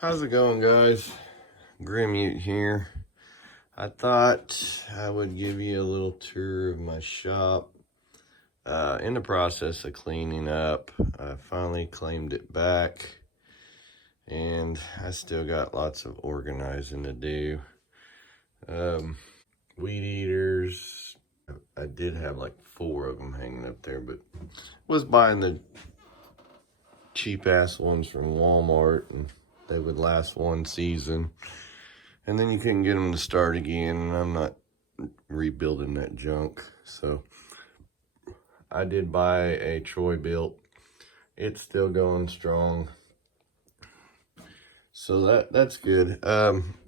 How's it going, guys? Grimute here. I thought I would give you a little tour of my shop. In the process of cleaning up, I finally claimed it back, and I still got lots of organizing to do. Weed eaters, I did have like 4 of them hanging up there, but was buying the cheap ass ones from Walmart, and they would last one season. And then you couldn't get them to start again, and I'm not rebuilding that junk. So I did buy a Troy-Bilt. It's still going strong. So that's good.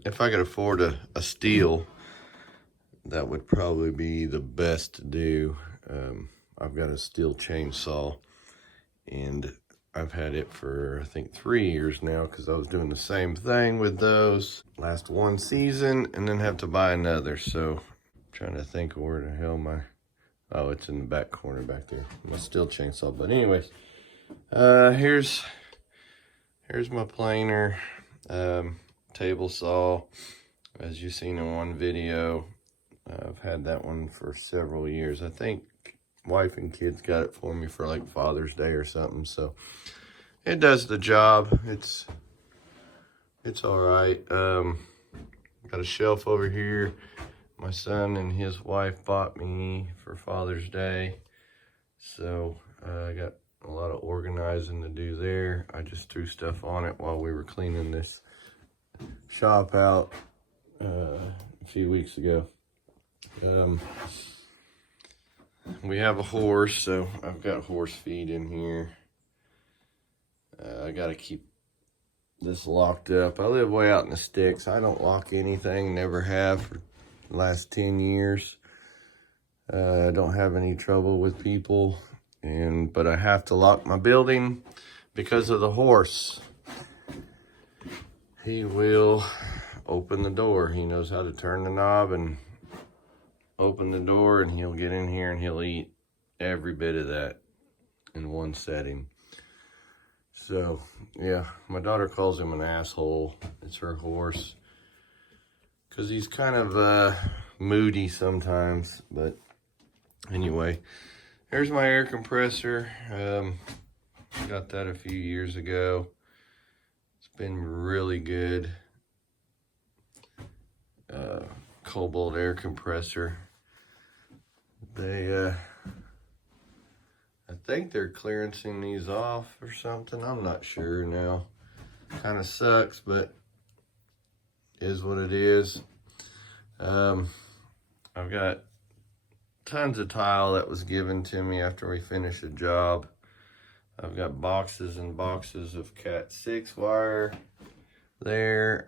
If I could afford a steel, that would probably be the best to do. I've got a steel chainsaw, and I've had it for, I think, 3 years now, because I was doing the same thing with those. Last one season, and then have to buy another. So, I'm trying to think where the hell oh, it's in the back corner back there. My steel chainsaw. But anyways, here's my planer table saw. As you've seen in one video, I've had that one for several years. I think wife and kids got it for me for like Father's Day or something, so it does the job. It's all right. Got a shelf over here my son and his wife bought me for Father's Day, so I got a lot of organizing to do there. I just threw stuff on it while we were cleaning this shop out a few weeks ago. We have a horse, so I've got horse feed in here. I gotta keep this locked up. I live way out in the sticks. I don't lock anything, never have for the last 10 years. I don't have any trouble with people, but I have to lock my building because of the horse. He will open the door. He knows how to turn the knob and open the door, and he'll get in here and he'll eat every bit of that in one setting. So yeah, my daughter calls him an asshole. It's her horse, because he's kind of moody sometimes. But anyway, here's my air compressor. Got that a few years ago. It's been really good. Cobalt air compressor. I think they're clearancing these off or something. I'm not sure now. Kind of sucks, but is what it is. I've got tons of tile that was given to me after we finished a job. I've got boxes and boxes of Cat 6 wire there.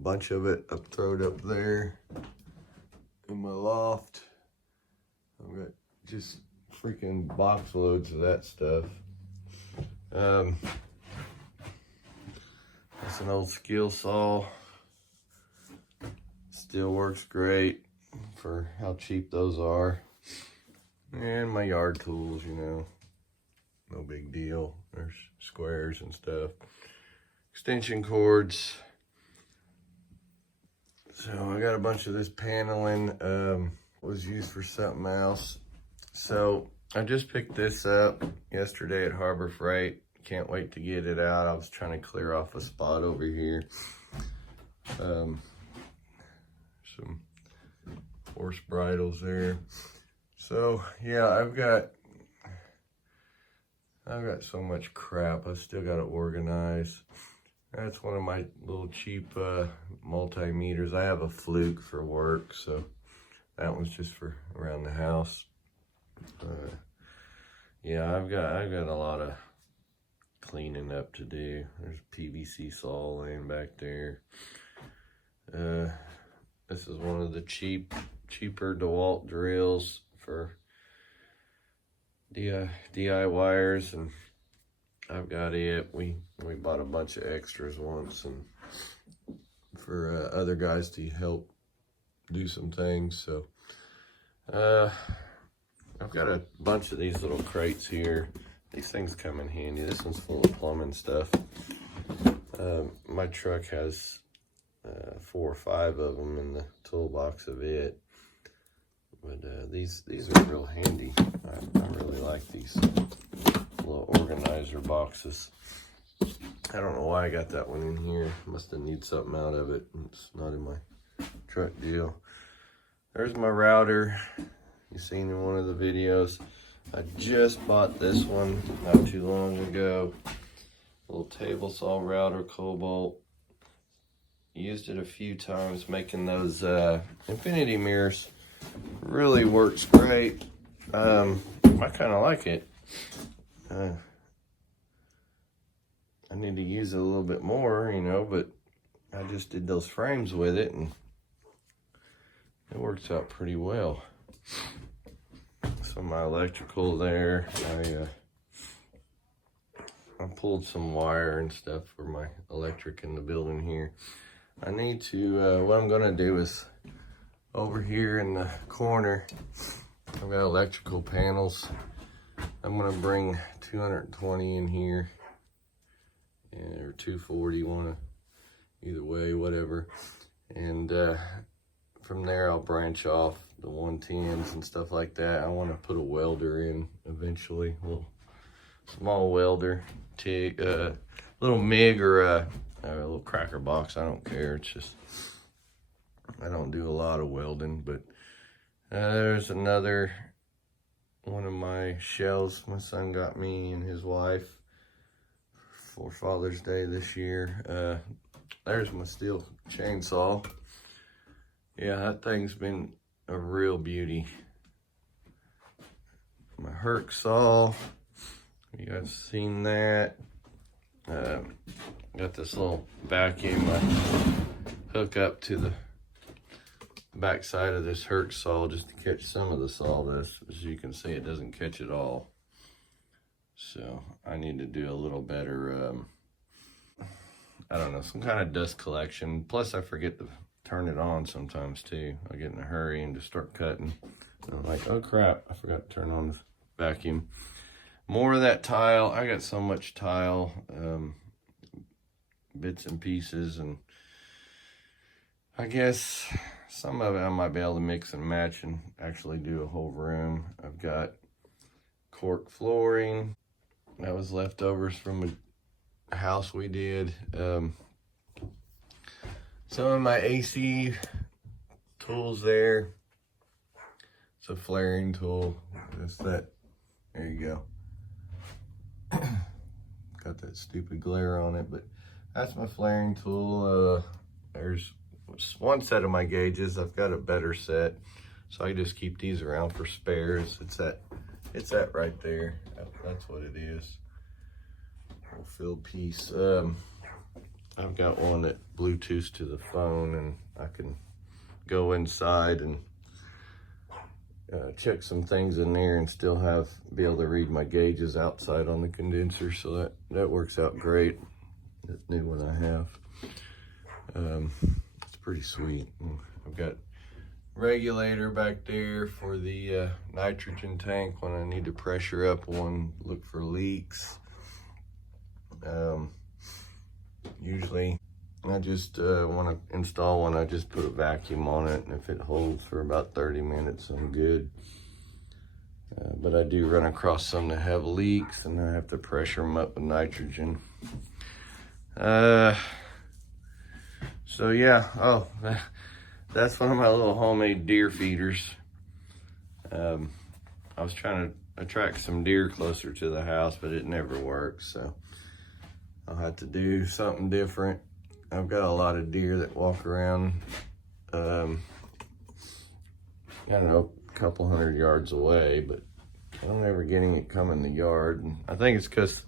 Bunch of it thrown up there in my loft. I've got just freaking box loads of that stuff. That's an old skill saw. Still works great for how cheap those are. And my yard tools, you know, no big deal. There's squares and stuff. Extension cords. So I got a bunch of this paneling, was used for something else. So I just picked this up yesterday at Harbor Freight. Can't wait to get it out. I was trying to clear off a spot over here. Some horse bridles there. So yeah, I've got so much crap. I still got to organize. That's one of my little cheap multimeters. I have a Fluke for work, so that one's just for around the house. Yeah, I've got a lot of cleaning up to do. There's a PVC saw laying back there. This is one of the cheaper DeWalt drills for DIYers, and I've got it. We bought a bunch of extras once, and for other guys to help do some things. So I've got a bunch of these little crates here. These things come in handy. This one's full of plumbing stuff. My truck has 4 or 5 of them in the toolbox of it. But these are real handy. I really like these little organizer boxes. I don't know why I got that one in here. Must have need something out of it. It's not in my truck deal. There's my router. You've seen in one of the videos. I just bought this one not too long ago. Little table saw router, Cobalt. Used it a few times making those infinity mirrors. Really works great. I kind of like it. I need to use it a little bit more, you know, but I just did those frames with it and it works out pretty well. So my electrical there, I pulled some wire and stuff for my electric in the building here. I need to, what I'm gonna do is over here in the corner, I've got electrical panels. I'm gonna bring 220 in here, or 240, either way, whatever. And from there I'll branch off the 110s and stuff like that. I want to put a welder in eventually, a little small welder, little MIG or a little cracker box. I don't care. It's just, I don't do a lot of welding. But there's another one of my shells my son got me and his wife for Father's Day this year. There's my steel chainsaw. Yeah, that thing's been a real beauty. My Herc saw, you guys seen that? Got this little vacuum I hook up to the back side of this Herc saw just to catch some of the sawdust. As you can see, it doesn't catch it all. So I need to do a little better, I don't know, some kind of dust collection. Plus I forget to turn it on sometimes too. I get in a hurry and just start cutting. And I'm like, oh crap, I forgot to turn on the vacuum. More of that tile. I got so much tile, bits and pieces, and I guess some of it I might be able to mix and match and actually do a whole room. I've got cork flooring. That was leftovers from a house we did. Some of my AC tools there. It's a flaring tool. Just that. There you go. Got that stupid glare on it, but that's my flaring tool. There's one set of my gauges. I've got a better set, so I just keep these around for spares. It's that right there. That's what it is. Little filled piece. I've got one that Bluetooths to the phone, and I can go inside and check some things in there and still be able to read my gauges outside on the condenser. So that works out great. That new one I have. It's pretty sweet. I've got regulator back there for the nitrogen tank when I need to pressure up one, look for leaks. Usually I just want to install one, I just put a vacuum on it, and if it holds for about 30 minutes, I'm good. But I do run across some that have leaks, and I have to pressure them up with nitrogen. So yeah, that's one of my little homemade deer feeders. I was trying to attract some deer closer to the house, but it never works, so I'll have to do something different. I've got a lot of deer that walk around, I don't know, a couple 100 yards away, but I'm never getting it come in the yard. And I think it's because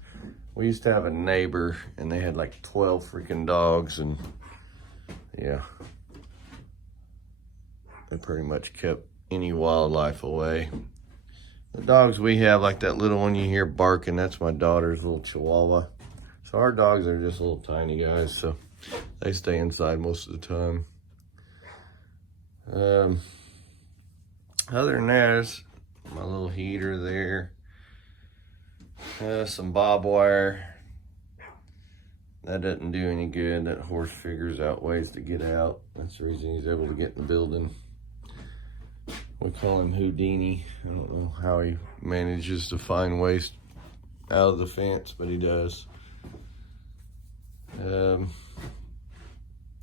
we used to have a neighbor and they had like 12 freaking dogs, and yeah, they pretty much kept any wildlife away. The dogs we have, like that little one you hear barking, that's my daughter's little Chihuahua. So our dogs are just little tiny guys, so they stay inside most of the time. Other than that, is my little heater there. Some bob wire. that doesn't do any good. That horse figures out ways to get out. That's the reason he's able to get in the building. We call him Houdini. I don't know how he manages to find ways out of the fence, but he does.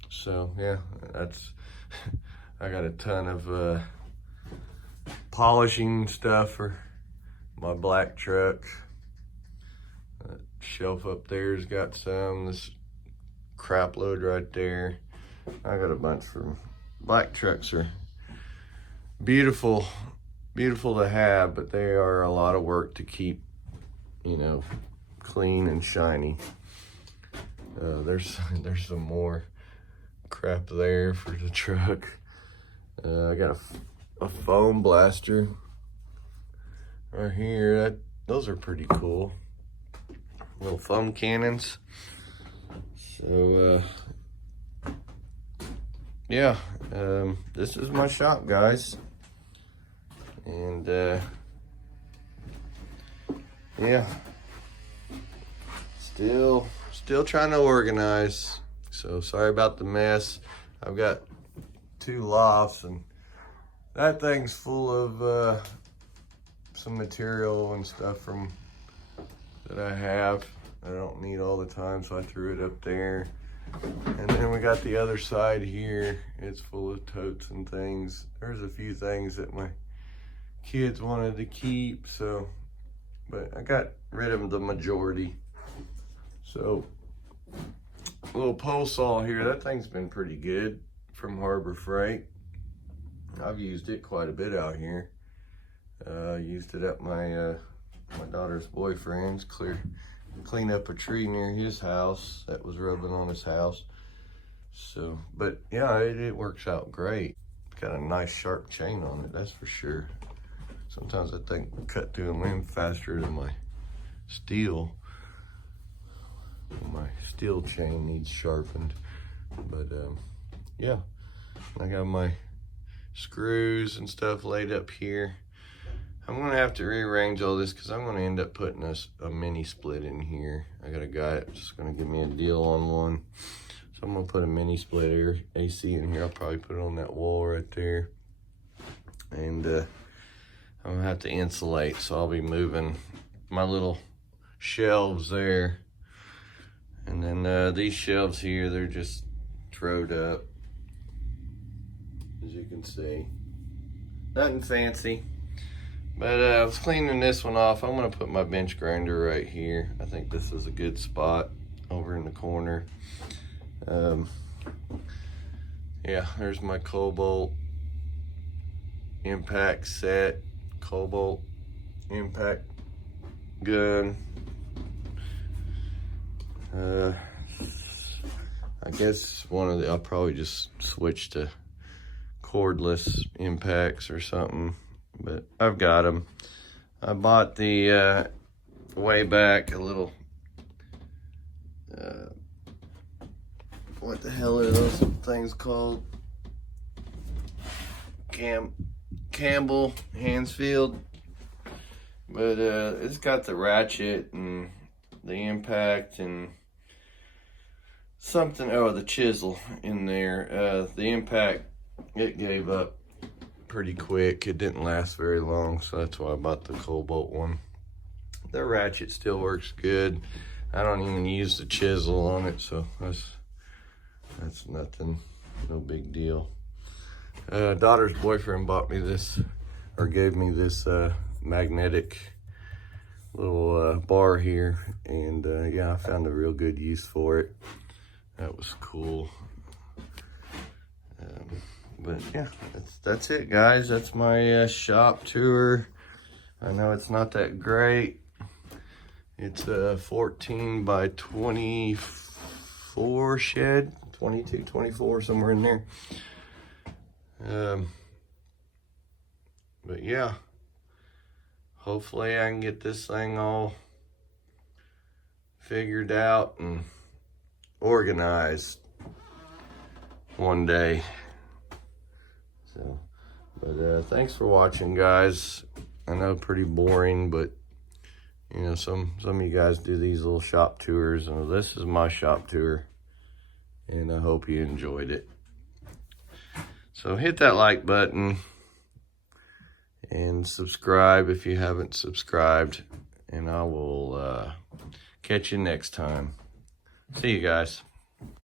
So yeah, that's, I got a ton of polishing stuff for my black truck. That shelf up there's got some. This crap load right there. I got a bunch for black trucks. Are beautiful to have, but they are a lot of work to keep, you know, clean and shiny. There's some more crap there for the truck. I got a foam blaster right here. Those are pretty cool. Little foam cannons. So yeah, this is my shop, guys. And yeah, still trying to organize. So sorry about the mess. I've got 2 lofts, and that thing's full of some material and stuff from that I have I don't need all the time, so I threw it up there. And then we got the other side here. It's full of totes and things. There's a few things that my kids wanted to keep, so, but I got rid of the majority. So, a little pole saw here. That thing's been pretty good from Harbor Freight. I've used it quite a bit out here. Used it at my daughter's boyfriend's, clean up a tree near his house that was rubbing on his house. So, but yeah, it works out great. It's got a nice sharp chain on it, that's for sure. Sometimes I think I cut through a limb faster than my steel. My steel chain needs sharpened. But yeah, I got my screws and stuff laid up here. I'm gonna have to rearrange all this because I'm gonna end up putting a mini split in here. I got a guy that's gonna give me a deal on one. So I'm gonna put a mini splitter AC in here. I'll probably put it on that wall right there. And I'm gonna have to insulate, so I'll be moving my little shelves there. And then these shelves here, they're just throwed up, as you can see. Nothing fancy. But I was cleaning this one off. I'm gonna put my bench grinder right here. I think this is a good spot over in the corner. Yeah, there's my Cobalt impact set, Cobalt impact gun. I guess I'll probably just switch to cordless impacts or something. But I've got them. I bought the way back a little what the hell are those things called? Campbell Hansfield. But it's got the ratchet and the impact and something, the chisel in there. The impact, it gave up pretty quick. It didn't last very long, so that's why I bought the Cobalt one. The ratchet still works good. I don't even use the chisel on it, so that's nothing, no big deal. Daughter's boyfriend bought me this, or gave me this magnetic little bar here, and yeah, I found a real good use for it. That was cool. But yeah, that's it, guys. That's my shop tour. I know it's not that great. It's a 14 by 24 shed, 22, 24, somewhere in there. But yeah, hopefully I can get this thing all figured out and organized one day. So, but thanks for watching, guys. I know, pretty boring, but You know, some of you guys do these little shop tours, and this is my shop tour, and I hope you enjoyed it. So hit that like button and subscribe if you haven't subscribed, and I will catch you next time. See you guys.